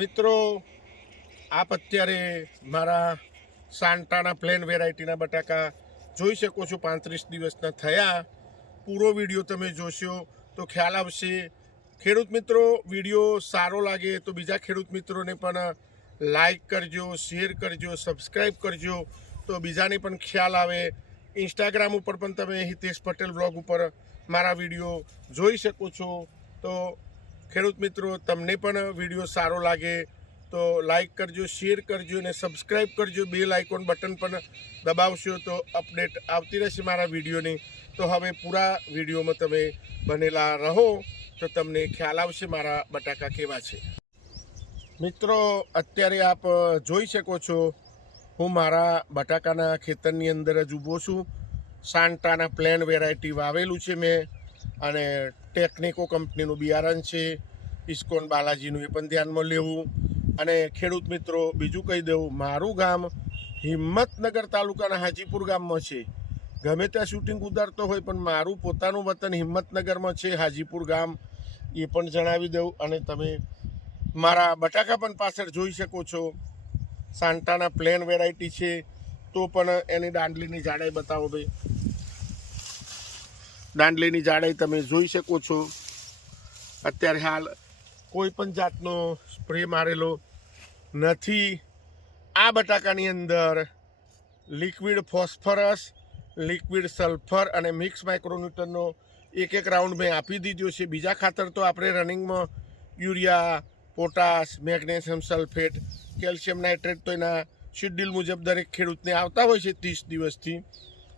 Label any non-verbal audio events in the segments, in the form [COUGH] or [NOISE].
મિત્રો, આપ અત્યારે મારા સાંટાના પ્લેન વેરાયટીના બટાકા જોઈ શકો છો. પાંત્રીસ દિવસના થયા. પૂરો વીડિયો તમે જોશો તો ખ્યાલ આવશે. ખેડૂત મિત્રો, વીડિયો સારો લાગે તો બીજા ખેડૂત મિત્રોને પણ લાઈક કરજો શેર કરજો સબસ્ક્રાઈબ કરજો. તો બીજાને પણ ખ્યાલ આવે. ઇન્સ્ટાગ્રામ ઉપર પણ તમે હિતેશ પટેલ બ્લોગ ઉપર મારા વીડિયો જોઈ શકો છો. તો ખેડૂત મિત્રો, તમને પણ વીડિયો સારો લાગે તો લાઈક કરજો, શેર કરજો અને સબસ્ક્રાઈબ કરજો. બેલ આઇકોન બટન પણ દબાવશો તો અપડેટ આવતી રહેશે મારા વિડીયોની. તો હવે પૂરા વિડીયોમાં તમે બનેલા રહો તો તમને ખ્યાલ આવશે મારા બટાકા કેવા છે. મિત્રો, અત્યારે આપ જોઈ શકો છો, હું મારા બટાકાના ખેતરની અંદર જ ઊભો છું. સાન્ટાના પ્લેન વેરાયટી વાવેલું છે મેં અને ટેકનિકો કંપનીનું બિયારણ છે, ઇસ્કોન બાલાજીનું એ પણ ધ્યાનમાં લેવું. અને ખેડૂત મિત્રો, બીજું કહી દઉં, મારું ગામ હિંમતનગર તાલુકાના હાજીપુર ગામમાં છે. ગમે ત્યાં શૂટિંગ ઉતારતો હોય, પણ મારું પોતાનું વતન હિંમતનગરમાં છે, હાજીપુર ગામ, એ પણ જણાવી દઉં. અને તમે મારા બટાકા પણ પાછળ જોઈ શકો છો. સાંટાના પ્લેન વેરાયટી છે. તો પણ એની દાંડલીની જાડાઈ બતાવો ભાઈ. દાંડલીની જાડાઈ તમે જોઈ શકો છો. અત્યારે હાલ કોઈ પણ જાતનો સ્પ્રે મારેલો નથી. આ બટાકાની અંદર લિક્વિડ ફોસ્ફરસ, લિક્વિડ સલ્ફર અને મિક્સ માઇક્રોન્યુટનનો એક એક રાઉન્ડ મેં આપી દીધો છે. બીજા ખાતર તો આપણે રનિંગમાં urea, potash, magnesium sulphate, calcium nitrate તો એના શેડ્યુલ મુજબ દરેક ખેડૂતને આવતા હોય છે ત્રીસ દિવસથી.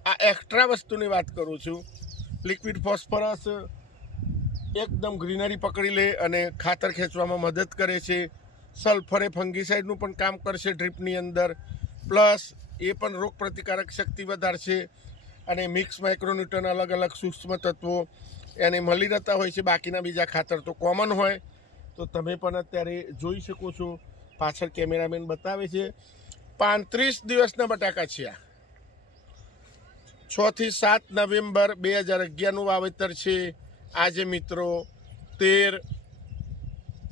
આ એક્સ્ટ્રા વસ્તુની વાત કરું છું. લિક્વિડ ફોસ્ફરસ એકદમ ગ્રીનરી પકડી લે અને ખાતર ખેંચવામાં મદદ કરે છે. સલ્ફર ફંગીસાઇડનું પણ કામ કરશે ડ્રીપની અંદર. પ્લસ એ પણ રોગ પ્રતિકારક શક્તિ વધારશે અને મિક્સ માઇક્રોન્યુટન અલગ અલગ સૂક્ષ્મ તત્વો એને મળી રહેતા હોય છે. બાકીના બીજા ખાતર તો કોમન હોય. તો તમે પણ અત્યારે જોઈ શકો છો. પાછળ કેમેરામેન બતાવે છે. પાંત્રીસ દિવસના બટાકા છે આ. છ થી સાત નવેમ્બર બે હજાર અગિયારનું વાવેતર છે. આજે મિત્રો તેર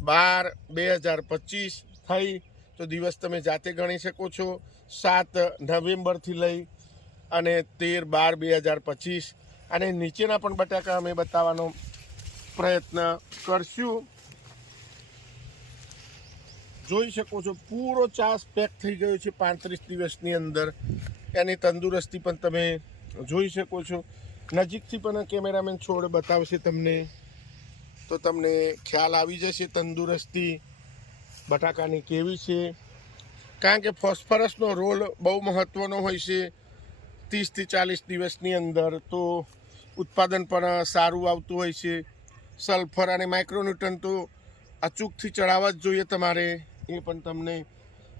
બાર બે હજાર પચીસ થઈ. તો દિવસ તમે જાતે ગણી શકો છો. સાત નવેમ્બરથી લઈ અને તેર બાર બે હજાર પચીસ. અને નીચેના પણ બટાકા અમે બતાવવાનો પ્રયત્ન કરશું. જોઈ શકો છો, પૂરો ચાસ પેક થઈ ગયો છે પાંત્રીસ દિવસની અંદર. એની તંદુરસ્તી પણ તમે જોઈ શકો છો. નજીકથી પણ કેમેરામેન છોડ બતાવશે તમને. તો તમને ખ્યાલ આવી જશે તંદુરસ્તી. બટાકાની કેવી છે? કારણ કે ફોસ્ફરસનો રોલ બહુ મહત્ત્વનો હોય છે ત્રીસથી ચાલીસ દિવસની અંદર. તો ઉત્પાદન પણ સારું આવતું હોય છે. સલ્ફર અને માઇક્રોન્યુટન તો અચૂકથી ચડાવવા જ જોઈએ તમારે. એ પણ તમને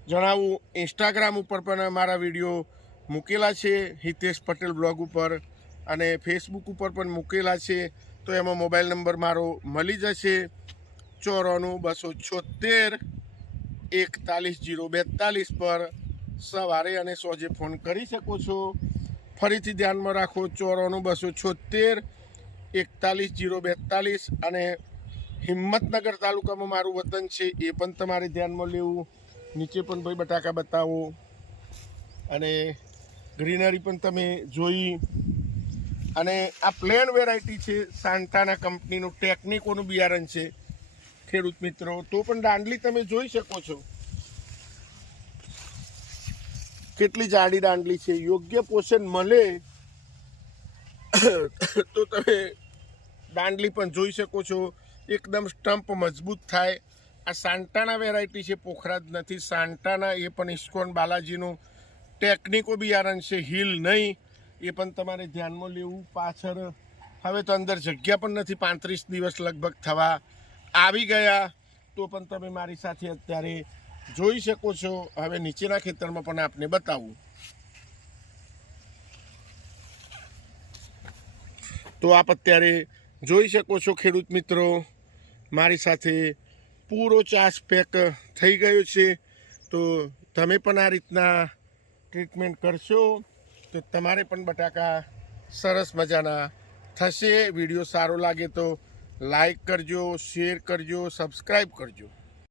જણાવું. ઇન્સ્ટાગ્રામ ઉપર પણ મારા વીડિયો મૂકેલા છે, હિતેશ પટેલ બ્લોગ ઉપર અને ફેસબુક ઉપર પણ મૂકેલા છે, તો એમાં મોબાઈલ નંબર મારો મળી જશે. ચોરાણું બસો છોતેર એકતાલીસ જીરો બેતાલીસ પર સવારે અને સોજે ફોન કરી શકો છો. ફરીથી ધ્યાનમાં રાખો, ચોરાણું બસો છોતેર એકતાલીસ જીરો બેતાલીસ અને હિંમતનગર તાલુકામાં મારું વતન છે, એ પણ તમારે ધ્યાનમાં લેવું. નીચે પણ ભાઈ બટાકા બતાવો. અને ગ્રીનરી પણ તમે જોઈ. અને આ પ્લેન વેરાયટી છે સાન્ટાના કંપનીનું, ટેકનિકોનું બિયારણ છે ખેડૂત મિત્રો. તો પણ દાંડલી તમે જોઈ શકો છો. કેટલી જાડી દાંડલી છે. યોગ્ય પોષણ મળે [COUGHS] તો તમે દાંડલી પણ જોઈ શકો છો. એકદમ સ્ટમ્પ મજબૂત થાય. આ સાંટાના વેરાયટી છે, પોખરાજ નથી. સાન્ટાના એ પણ ઇસ્કોન બાલાજીનું ટેકનિકો બિયારણ છે હિલ નહીં. એ પણ તમારે ધ્યાનમાં લેવું પાછળ. હવે તો અંદર જગ્યા પણ નથી, પાંત્રીસ દિવસ લગભગ થવા આવી ગયા. તો પણ તમે મારી સાથે અત્યારે જોઈ શકો છો. હવે નીચેના ખેતરમાં પણ આપને બતાવું. તો આપ અત્યારે જોઈ શકો છો ખેડૂત મિત્રો, મારી સાથે પૂરો ચાસ પેક થઈ ગયો છે. તો તમે પણ આ રીતના ટ્રીટમેન્ટ કરશો, તો તમારે પણ બટાકા સરસ મજાના થશે. વીડિયો સારો લાગે તો લાઈક કરજો શેર કરજો સબસ્ક્રાઈબ કરજો.